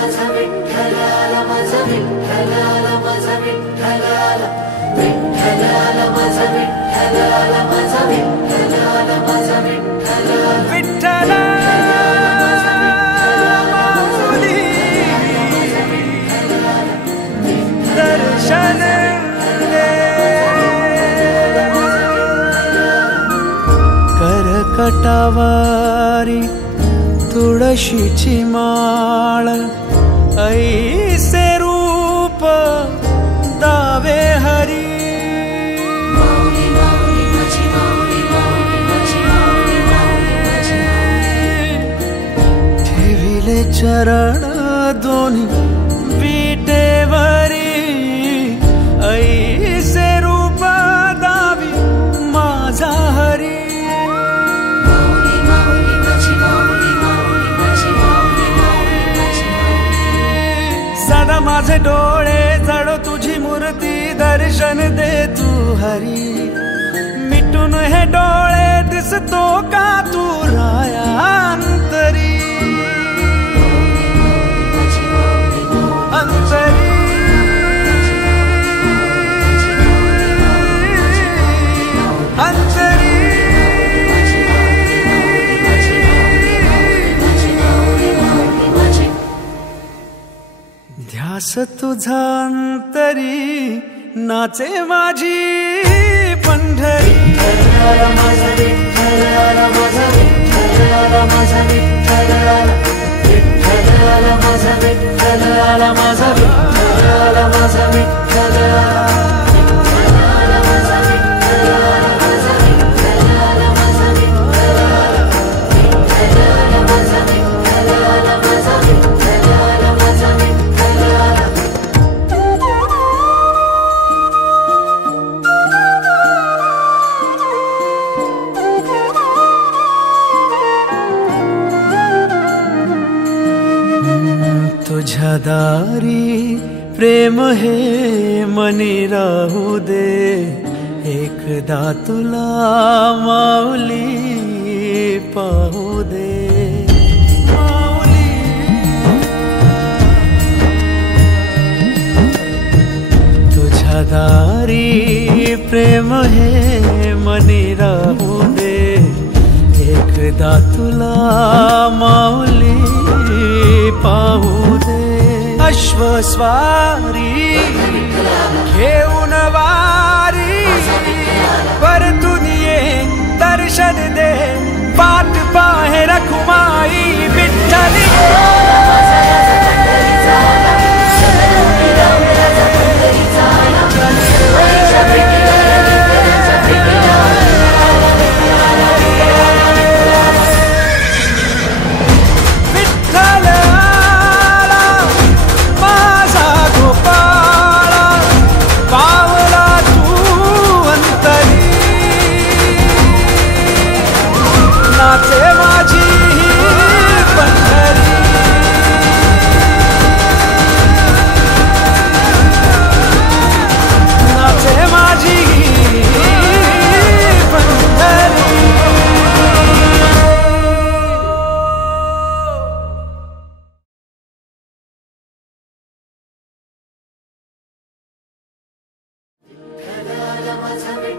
माझा विठ्ठलाला माझा विठ्ठलाला माझा विठ्ठलाला विठ्ठलाला माझा विठ्ठलाला माझा विठ्ठलाला माझा विठ्ठलाला विठ्ठला दर्शन करकटावारी तुळशीची माळ ऐसे रूप दावे हरी ठेविले चरण दोन्ही विटेवरी ऐसे रूप दावी माझा हरी सदा माझे डोळे जडो तुझी मूर्ती दर्शन दे तू हरी मिटून हे डोळे दिसतो का तू राया अंतरी अंतरी अंतरी ध्यास तुझा अंतरी नाचे माझी पंढरी विठ्ठलाला माझा विठ्ठलाला माझा विठ्ठलाला माझा विठ्ठलाला विठ्ठलाला माझा विठ्ठलाला माझा विठ्ठलाला माझा विठ्ठलाला तुझ्या दारी प्रेम हे मनी राहू दे एकदा तुला माऊली पाहू दे माऊली तुझ्या दारी प्रेम हे मनी राहू दे एकदा तुला माऊली पाहू दे अश्वस्वारी घेऊन वारी परतून ये दर्शन दे वाट पाहे रखुमाई विठ्ठली माझा